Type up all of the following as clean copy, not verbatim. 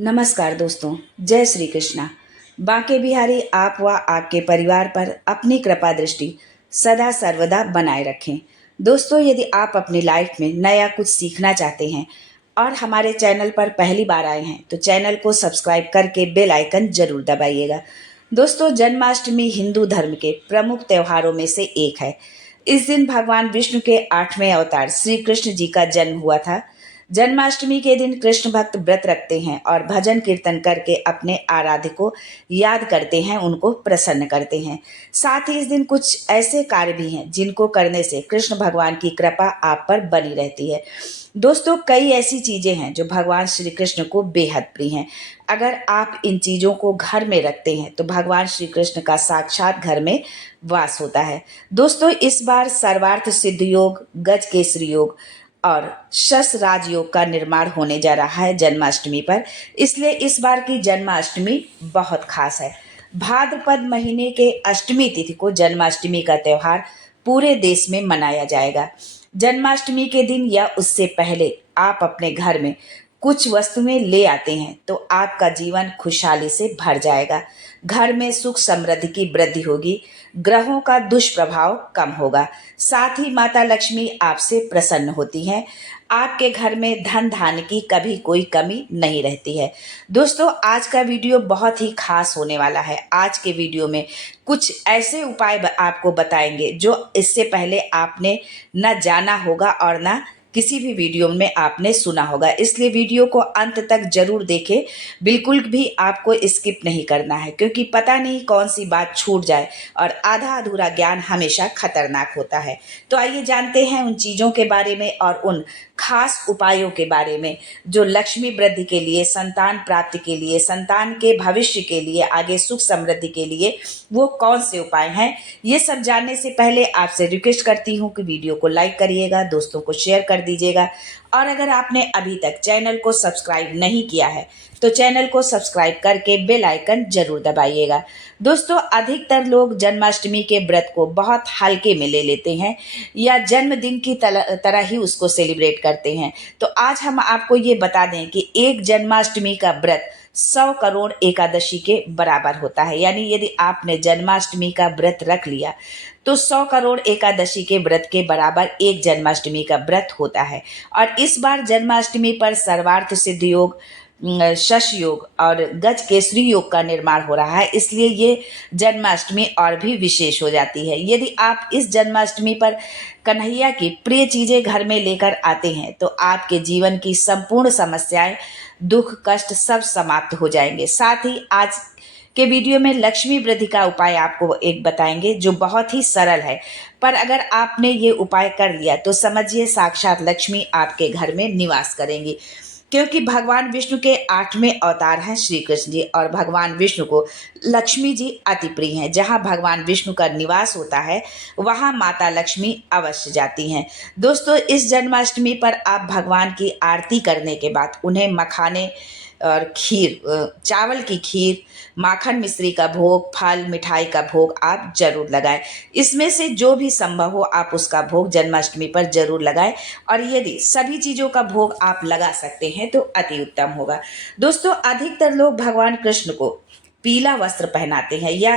नमस्कार दोस्तों, जय श्री कृष्णा। बांके बिहारी आप व आपके परिवार पर अपनी कृपा दृष्टि सदा सर्वदा बनाए रखें। दोस्तों, यदि आप अपनी लाइफ में नया कुछ सीखना चाहते हैं और हमारे चैनल पर पहली बार आए हैं तो चैनल को सब्सक्राइब करके बेल आइकन जरूर दबाइएगा। दोस्तों, जन्माष्टमी हिंदू धर्म के प्रमुख त्योहारों में से एक है। इस दिन भगवान विष्णु के 8वें अवतार श्री कृष्ण जी का जन्म हुआ था। जन्माष्टमी के दिन कृष्ण भक्त व्रत रखते हैं और भजन कीर्तन करके अपने आराध्य को याद करते हैं, उनको प्रसन्न करते हैं। साथ ही इस दिन कुछ ऐसे कार्य भी हैं जिनको करने से कृष्ण भगवान की कृपा आप पर बनी रहती है। दोस्तों, कई ऐसी चीजें हैं जो भगवान श्री कृष्ण को बेहद प्रिय हैं। अगर आप इन चीजों को घर में रखते हैं तो भगवान श्री कृष्ण का साक्षात घर में वास होता है। दोस्तों, इस बार सर्वार्थ सिद्ध योग, गज केसरी योग और शश राजयोग का निर्माण होने जा रहा है जन्माष्टमी पर। इसलिए इस बार की जन्माष्टमी बहुत खास है। भाद्रपद महीने के अष्टमी तिथि को जन्माष्टमी का त्योहार पूरे देश में मनाया जाएगा। जन्माष्टमी के दिन या उससे पहले आप अपने घर में कुछ वस्तुएं ले आते हैं तो आपका जीवन खुशहाली से भर जाएगा। घर में सुख समृद्धि की वृद्धि होगी, ग्रहों का दुष्प्रभाव कम होगा। साथ ही माता लक्ष्मी आपसे प्रसन्न होती हैं। आपके घर में धन धान्य की कभी कोई कमी नहीं रहती है। दोस्तों, आज का वीडियो बहुत ही खास होने वाला है। आज के वीडियो में कुछ ऐसे उपाय आपको बताएंगे जो इससे पहले आपने न जाना होगा और न किसी भी वीडियो में आपने सुना होगा। इसलिए वीडियो को अंत तक जरूर देखें, बिल्कुल भी आपको स्किप नहीं करना है, क्योंकि पता नहीं कौन सी बात छूट जाए और आधा अधूरा ज्ञान हमेशा खतरनाक होता है। तो आइए जानते हैं उन चीज़ों के बारे में और उन खास उपायों के बारे में जो लक्ष्मी वृद्धि के लिए, संतान प्राप्ति के लिए, संतान के भविष्य के लिए, आगे सुख समृद्धि के लिए वो कौन से उपाय हैं। ये सब जानने से पहले आपसे रिक्वेस्ट करती हूँ कि वीडियो को लाइक करिएगा, दोस्तों को शेयर कर दीजिएगा और अगर आपने अभी तक चैनल को सब्सक्राइब नहीं किया है तो चैनल को सब्सक्राइब करके बेल आइकन जरूर दबाइएगा। दोस्तों, अधिकतर लोग जन्माष्टमी के व्रत को बहुत हल्के में ले लेते हैं या जन्मदिन की तरह ही उसको सेलिब्रेट करते हैं। तो आज हम आपको ये बता दें कि एक जन्माष्टमी का व्रत 100 करोड़ एकादशी के बराबर होता है। यानी यदि आपने जन्माष्टमी का व्रत रख लिया तो 100 करोड़ एकादशी के व्रत के बराबर एक जन्माष्टमी का व्रत होता है। और इस बार जन्माष्टमी पर सर्वार्थ सिद्ध योग, शश योग और गज केसरी योग का निर्माण हो रहा है। इसलिए ये जन्माष्टमी और भी विशेष हो जाती है। यदि आप इस जन्माष्टमी पर कन्हैया की प्रिय चीजें घर में लेकर आते हैं तो आपके जीवन की संपूर्ण समस्याएं, दुख, कष्ट सब समाप्त हो जाएंगे। साथ ही आज के वीडियो में लक्ष्मी वृद्धि का उपाय आपको एक बताएंगे जो बहुत ही सरल है, पर अगर आपने ये उपाय कर लिया तो समझिए साक्षात लक्ष्मी आपके घर में निवास करेंगी। क्योंकि भगवान विष्णु के 8वें अवतार हैं श्री कृष्ण जी और भगवान विष्णु को लक्ष्मी जी अति प्रिय हैं। जहाँ भगवान विष्णु का निवास होता है वहाँ माता लक्ष्मी अवश्य जाती हैं। दोस्तों, इस जन्माष्टमी पर आप भगवान की आरती करने के बाद उन्हें मखाने और खीर, चावल की खीर, माखन मिश्री का भोग, फल मिठाई का भोग आप जरूर लगाएं। इसमें से जो भी संभव हो आप उसका भोग जन्माष्टमी पर जरूर लगाएं और यदि सभी चीज़ों का भोग आप लगा सकते हैं तो अति उत्तम होगा। दोस्तों, अधिकतर लोग भगवान कृष्ण को पीला वस्त्र पहनाते हैं या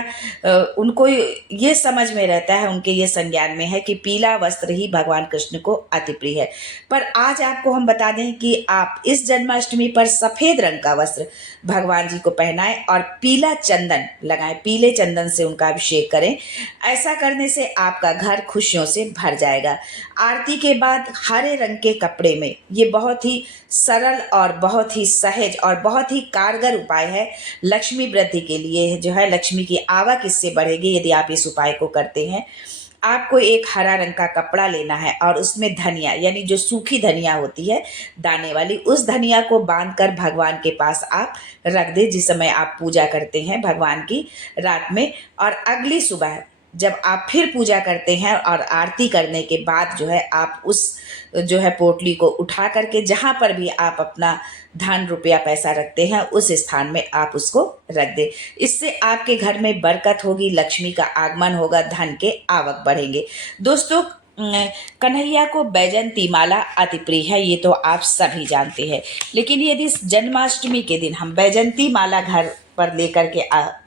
उनको ये समझ में रहता है, उनके ये संज्ञान में है कि पीला वस्त्र ही भगवान कृष्ण को अति प्रिय है। पर आज आपको हम बता दें कि आप इस जन्माष्टमी पर सफ़ेद रंग का वस्त्र भगवान जी को पहनाएं और पीला चंदन लगाएं, पीले चंदन से उनका अभिषेक करें। ऐसा करने से आपका घर खुशियों से भर जाएगा। आरती के बाद हरे रंग के कपड़े में, ये बहुत ही सरल और बहुत ही सहज और बहुत ही कारगर उपाय है लक्ष्मी वृद्धि के लिए। जो है लक्ष्मी की आवक इससे बढ़ेगी यदि आप इस उपाय को करते हैं। आपको एक हरा रंग का कपड़ा लेना है और उसमें धनिया, यानी जो सूखी धनिया होती है दाने वाली, उस धनिया को बांधकर भगवान के पास आप रख दें जिस समय आप पूजा करते हैं भगवान की रात में। और अगली सुबह जब आप फिर पूजा करते हैं और आरती करने के बाद जो है आप उस जो है पोटली को उठा करके जहाँ पर भी आप अपना धन रुपया पैसा रखते हैं उस स्थान में आप उसको रख दें। इससे आपके घर में बरकत होगी, लक्ष्मी का आगमन होगा, धन के आवक बढ़ेंगे। दोस्तों, कन्हैया को बैजंती माला अति प्रिय है, ये तो आप सभी जानते हैं। लेकिन यदि इस जन्माष्टमी के दिन हम बैजंती माला घर पर लेकर के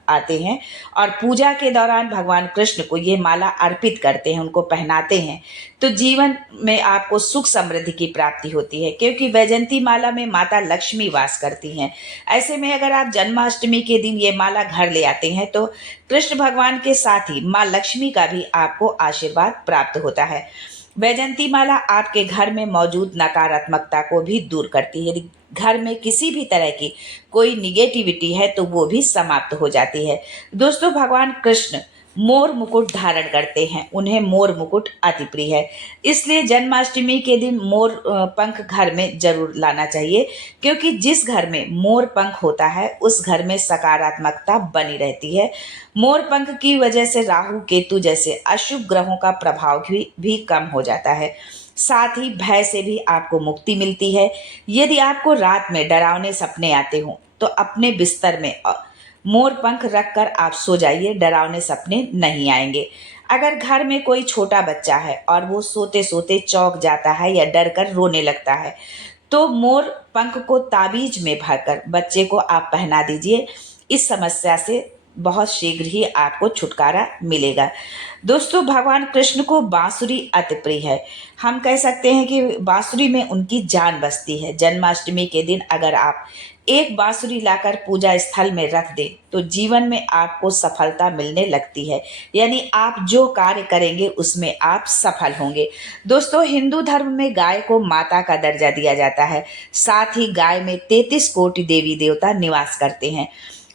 आते हैं और पूजा के दौरान भगवान कृष्ण को ये माला अर्पित करते हैं, उनको पहनाते हैं, तो जीवन में आपको सुख समृद्धि की प्राप्ति होती है, क्योंकि बैजंती माला में माता लक्ष्मी वास करती हैं। ऐसे में अगर आप जन्माष्टमी के दिन ये माला घर ले आते हैं तो कृष्ण भगवान के साथ ही माँ लक्ष्मी का भी आपको आशीर्वाद प्राप्त होता है। वैजंती माला आपके घर में मौजूद नकारात्मकता को भी दूर करती है। यदि घर में किसी भी तरह की कोई निगेटिविटी है तो वो भी समाप्त हो जाती है। दोस्तों, भगवान कृष्ण मोर मुकुट धारण करते हैं, उन्हें मोर मुकुट अति प्रिय है। इसलिए जन्माष्टमी के दिन मोर पंख घर में जरूर लाना चाहिए, क्योंकि जिस घर में मोर पंख होता है उस घर में सकारात्मकता बनी रहती है। मोर पंख की वजह से राहु केतु जैसे अशुभ ग्रहों का प्रभाव भी कम हो जाता है। साथ ही भय से भी आपको मुक्ति मिलती है। यदि आपको रात में डरावने सपने आते हों तो अपने बिस्तर में मोर पंख रखकर आप सो जाइए, डरावने सपने नहीं आएंगे। अगर घर में कोई छोटा बच्चा है और वो सोते सोते चौंक जाता है या डर कर रोने लगता है, तो मोर पंख को ताबीज में भरकर बच्चे को आप पहना दीजिए। इस समस्या से बहुत शीघ्र ही आपको छुटकारा मिलेगा। दोस्तों, भगवान कृष्ण को बांसुरी अति प्रिय है। हम कह सकते हैं कि बांसुरी में उनकी जान बसती है। जन्माष्टमी के दिन अगर आप एक बांसुरी लाकर पूजा स्थल में रख दें तो जीवन में आपको सफलता मिलने लगती है, यानी आप जो कार्य करेंगे उसमें आप सफल होंगे। दोस्तों, हिंदू धर्म में गाय को माता का दर्जा दिया जाता है। साथ ही गाय में 33 कोटि देवी देवता निवास करते हैं।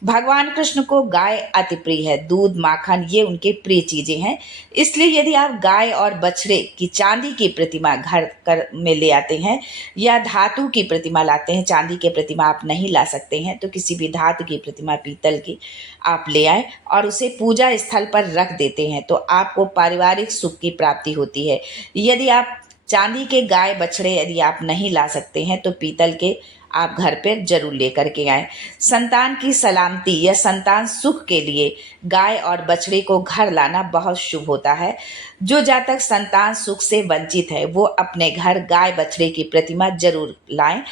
भगवान कृष्ण को गाय अति प्रिय है। दूध, माखन ये उनके प्रिय चीजें हैं। इसलिए यदि आप गाय और बछड़े की चांदी की प्रतिमा घर कर में ले आते हैं या धातु की प्रतिमा लाते हैं, चांदी की प्रतिमा आप नहीं ला सकते हैं तो किसी भी धातु की प्रतिमा, पीतल की आप ले आए और उसे पूजा स्थल पर रख देते हैं तो आपको पारिवारिक सुख की प्राप्ति होती है। यदि आप चांदी के गाय बछड़े यदि आप नहीं ला सकते हैं तो पीतल के आप घर पर जरूर लेकर के आए। संतान की सलामती या संतान सुख के लिए गाय और बछड़े को घर लाना बहुत शुभ होता है। जो जातक संतान सुख से वंचित है वो अपने घर गाय बछड़े की प्रतिमा जरूर लाएं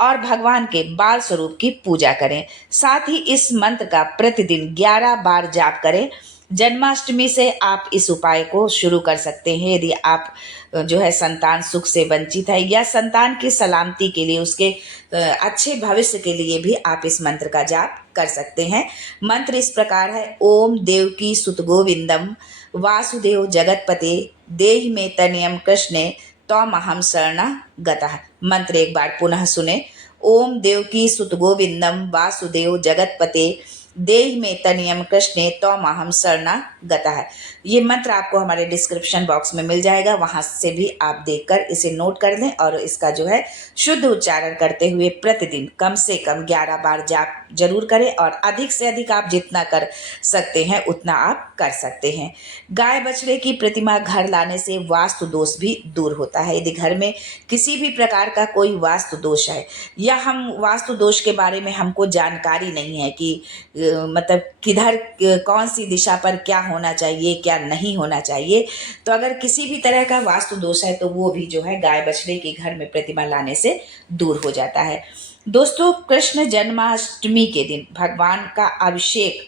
और भगवान के बाल स्वरूप की पूजा करें। साथ ही इस मंत्र का प्रतिदिन 11 बार जाप करें। जन्माष्टमी से आप इस उपाय को शुरू कर सकते हैं। यदि आप जो है संतान सुख से वंचित है या संतान की सलामती के लिए, उसके अच्छे भविष्य के लिए भी आप इस मंत्र का जाप कर सकते हैं। मंत्र इस प्रकार है: ओम देवकी सुत गोविंदम वासुदेव जगतपते देहि मे तनयम कृष्णे त्वमहं शरणा गतः। मंत्र एक बार पुनः सुने: ओम देवकी सुत गोविंदम वासुदेव जगतपते देहि मे तनयम कृष्णे त्वमहं शरणा गतः। ये मंत्र आपको हमारे डिस्क्रिप्शन बॉक्स में मिल जाएगा, वहां से भी आप देखकर इसे नोट कर लें और इसका जो है शुद्ध उच्चारण करते हुए प्रतिदिन कम से कम 11 बार जाप जरूर करें और अधिक से अधिक आप जितना कर सकते हैं उतना आप कर सकते हैं। गाय बछड़े की प्रतिमा घर लाने से वास्तु दोष भी दूर होता है। यदि घर में किसी भी प्रकार का कोई वास्तु दोष है या हम वास्तु दोष के बारे में हमको जानकारी नहीं है कि मतलब किधर कौन सी दिशा पर क्या होना चाहिए, क्या नहीं होना चाहिए, तो अगर किसी भी तरह का वास्तु दोष है तो वो भी जो है गाय बछड़े के घर में प्रतिमा लाने से दूर हो जाता है। दोस्तों, कृष्ण जन्माष्टमी के दिन भगवान का अभिषेक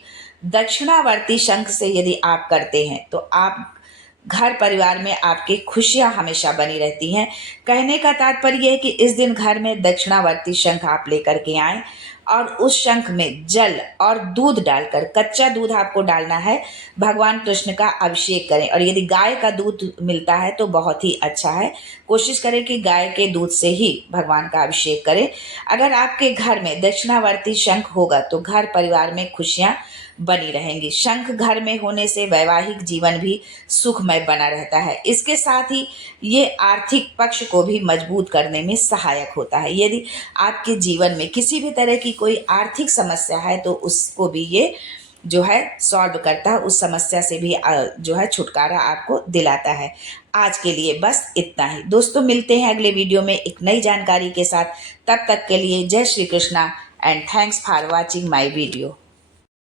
दक्षिणावर्ती शंख से यदि आप करते हैं तो आप घर परिवार में आपकी खुशियां हमेशा बनी रहती हैं। कहने का तात्पर्य है कि इस दिन घर में दक्षिणावर्ती शंख आप लेकर के आएं और उस शंख में जल और दूध डालकर, कच्चा दूध आपको डालना है, भगवान कृष्ण का अभिषेक करें। और यदि गाय का दूध मिलता है तो बहुत ही अच्छा है। कोशिश करें कि गाय के दूध से ही भगवान का अभिषेक करें। अगर आपके घर में दक्षिणावर्ती शंख होगा तो घर परिवार में खुशियां बनी रहेंगी। शंख घर में होने से वैवाहिक जीवन भी सुखमय बना रहता है। इसके साथ ही ये आर्थिक पक्ष को भी मजबूत करने में सहायक होता है। यदि आपके जीवन में किसी भी तरह की कोई आर्थिक समस्या है तो उसको भी ये जो है सॉल्व करता है, उस समस्या से भी जो है छुटकारा आपको दिलाता है। आज के लिए बस इतना ही। दोस्तों, मिलते हैं अगले वीडियो में एक नई जानकारी के साथ। तब तक के लिए जय Shri Krishna and thanks for watching my video.